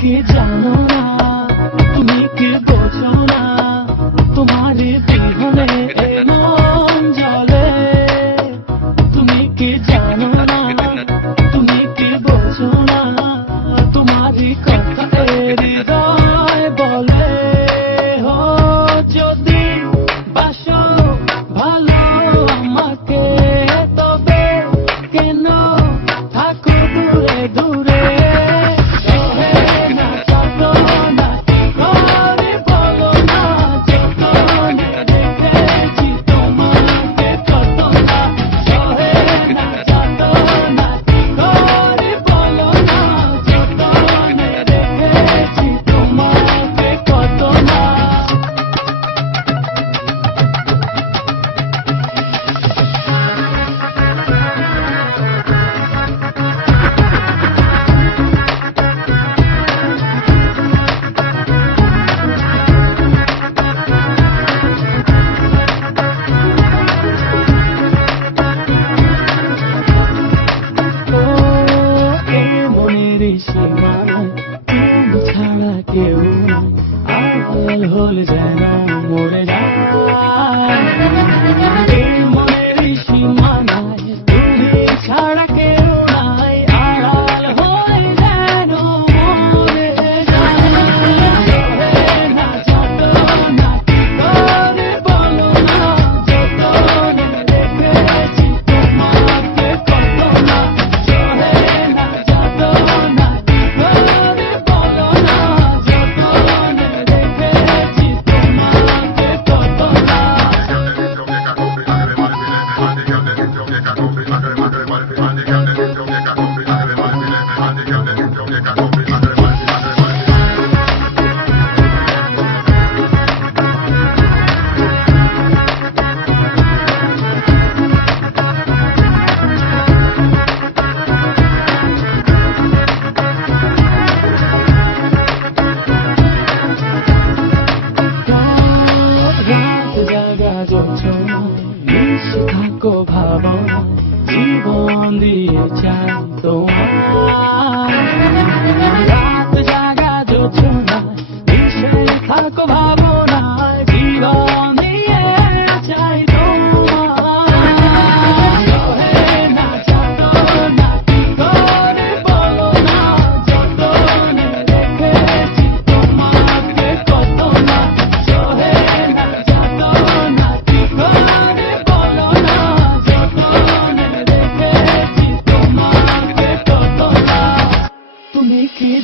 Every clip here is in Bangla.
কি জানো না, তুমি কি বোঝো না, তোমার বিহনে এ মন জ্বলে। তুমি কি জানো না, তুমি কি বোঝো না, তোমারই কথা হৃদয় বলে। হো যদি বাসো ভালো আমাকে, তবে কেন থাকো দূরে দূরে। তুমি ছাড়া কেউ আড়াল হলে যেন মরে যায়। মনের সীমানায় তুমি ছাড়া কেউ নাই, আড়াল হয়ে যেন মরে যায়। না যত না কি করে বলো না, যতনে রেখেছি তোমাকে কত না। না যত না থাকো ভাবনা, জীবন দিয়ে চাই তোমার। রাত জাগা যোজনা মিশে থাকো ভাবনা, জীবন দিয়ে চাই তোমার। না যত না কি করে বলো না, যতনে রেখেছি তোমাকে কত না। না যত না কি করে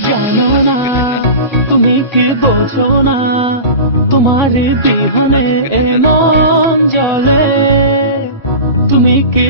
জানো না, তুমি কি বোঝো না, তোমার বিহনে এ মন জ্বলে। তুমি কি